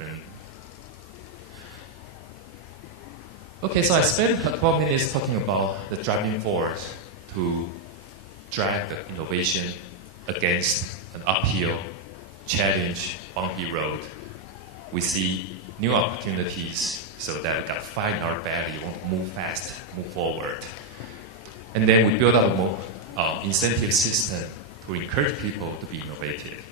different. Okay, so I spent a couple minutes talking about the driving force to drive the innovation against an uphill, challenge, bumpy road. We see new opportunities so that we got find our value, want to move fast, move forward. And then we build up a more incentive system to encourage people to be innovative.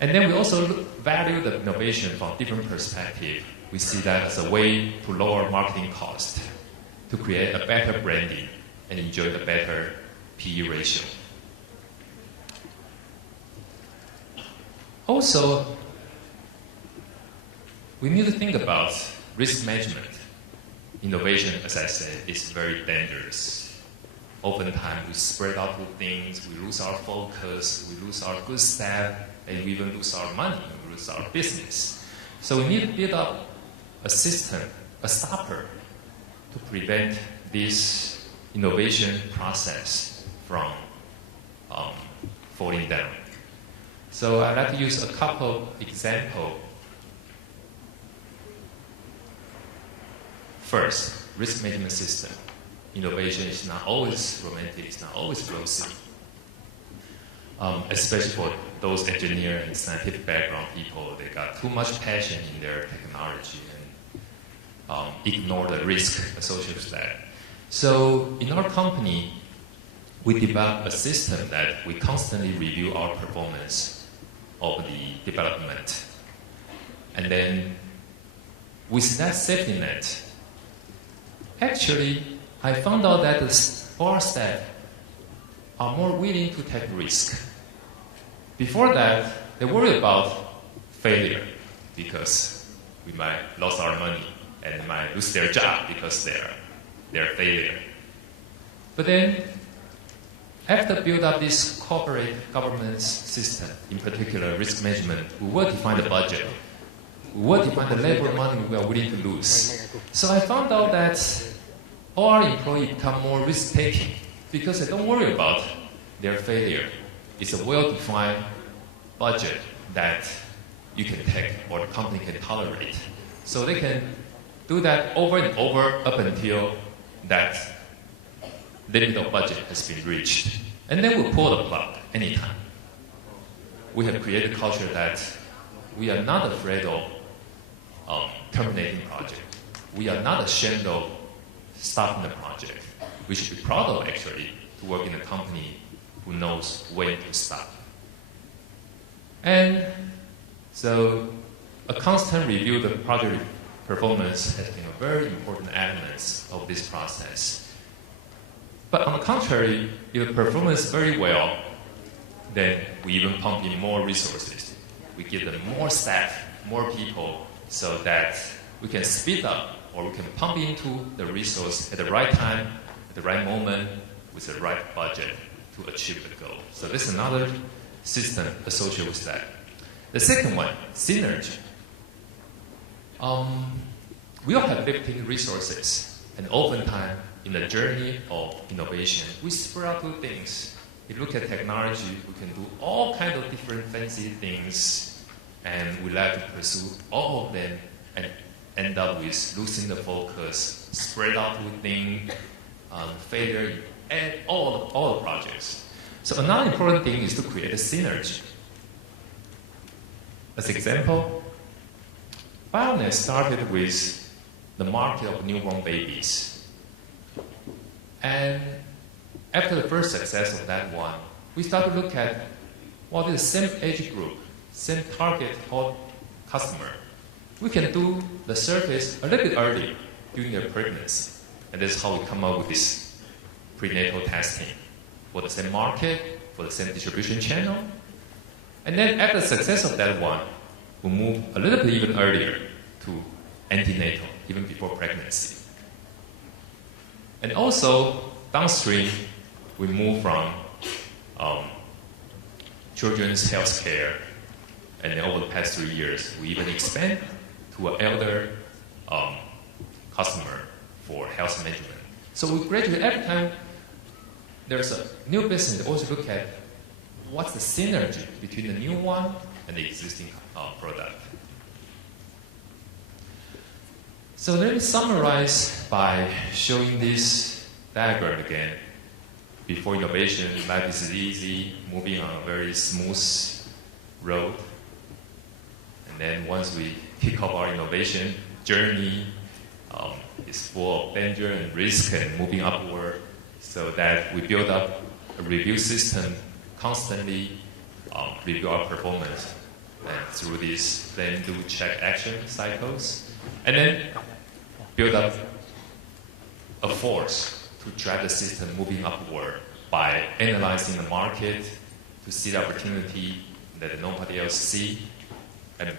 And then we also value the innovation from different perspectives. We see that as a way to lower marketing cost, to create a better branding, and enjoy a better PE ratio. Also, we need to think about risk management. Innovation, as I said, is very dangerous. Oftentimes, we spread out to things, we lose our focus, we lose our good staff, and we even lose our money, we lose our business. So we need to build up a system, a stopper, to prevent this innovation process from falling down. So I'd like to use a couple examples. First, risk management system. Innovation is not always romantic, it's not always rosy. Especially for those engineer and scientific background people, they got too much passion in their technology and ignore the risk associated with that. So in our company, we develop a system that we constantly review our performance of the development. And then with that safety net, actually, I found out that our staff are more willing to take risk. Before that, they worry about failure because we might lose our money and might lose their job because they're failure. But then, after build up this corporate governance system, in particular risk management, we will define the budget. We will define the labor money we are willing to lose. So I found out that all our employees become more risk-taking because they don't worry about their failure. It's a well-defined budget that you can take or the company can tolerate. So they can do that over and over up until that limit of budget has been reached. And then we'll pull the plug anytime. We have created a culture that we are not afraid of terminating project. We are not ashamed of stopping the project. We should be proud of actually to work in a company who knows when to stop. And so a constant review of the project performance has been a very important element of this process. But on the contrary, if the performance is very well, then we even pump in more resources. We give them more staff, more people, so that we can speed up or we can pump into the resource at the right time, at the right moment, with the right budget to achieve the goal. So this is another system associated with that. The second one, synergy. We all have limited resources, and oftentimes in the journey of innovation, we spread out to things. If you look at technology, we can do all kinds of different fancy things, and we like to pursue all of them and end up with losing the focus, spread out to things, failure, and all the projects. So another important thing is to create a synergy. As an example, Bionet started with the market of newborn babies. And after the first success of that one, we started to look at what is the same age group, same target customer. We can do the service a little bit early during their pregnancy. And that's how we come up with this prenatal testing for the same market, for the same distribution channel. And then after the success of that one, we move a little bit even earlier to antenatal, even before pregnancy. And also, downstream, we move from children's health care, and then over the past 3 years, we even expand to an elder customer for health management. So we gradually, every time there's a new business, we always look at what's the synergy between the new one and the existing product. So let me summarize by showing this diagram again. Before innovation, life is easy, moving on a very smooth road. And then once we kick off our innovation journey, it's full of danger and risk and moving upward, so that we build up a review system, constantly review our performance, and through these then do check action cycles, and then build up a force to drive the system moving upward by analyzing the market to see the opportunity that nobody else see, and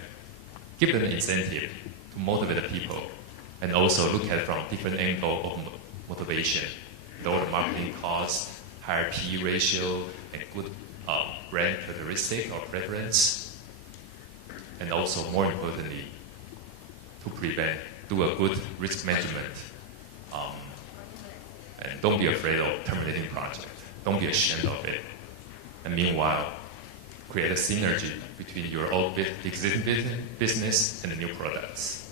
give them an incentive to motivate the people, and also look at it from different angle of motivation, lower marketing costs, higher P ratio, and good brand characteristic or preference, and also more importantly, to do a good risk management, and don't be afraid of terminating project. Don't be ashamed of it. And meanwhile, create a synergy between your old existing business and the new products.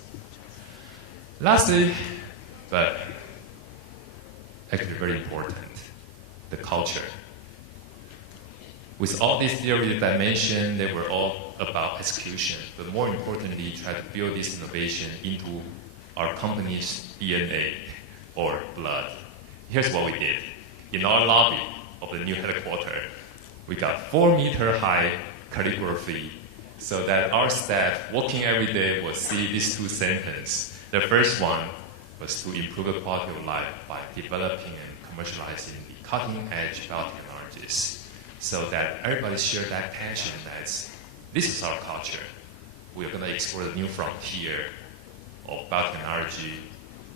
Lastly, but actually very important, the culture. With all these theories that I mentioned, they were all about execution, but more importantly, try to build this innovation into our company's DNA or blood. Here's what we did. In our lobby of the new headquarters, we got 4-meter high calligraphy so that our staff walking every day will see these 2 sentences. The first one was to improve the quality of life by developing and commercializing the cutting-edge biotechnologies, so that everybody share that passion that this is our culture. We're going to explore the new frontier of biotechnology,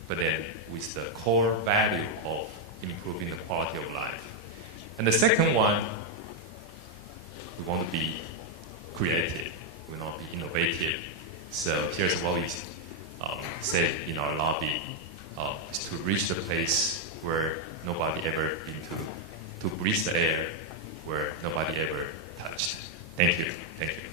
but then with the core value of improving the quality of life. And the second one, we want to be creative. We want to be innovative. So here's what we say in our lobby, is to reach the place where nobody ever been to breathe the air where nobody ever touched. Thank you. Thank you.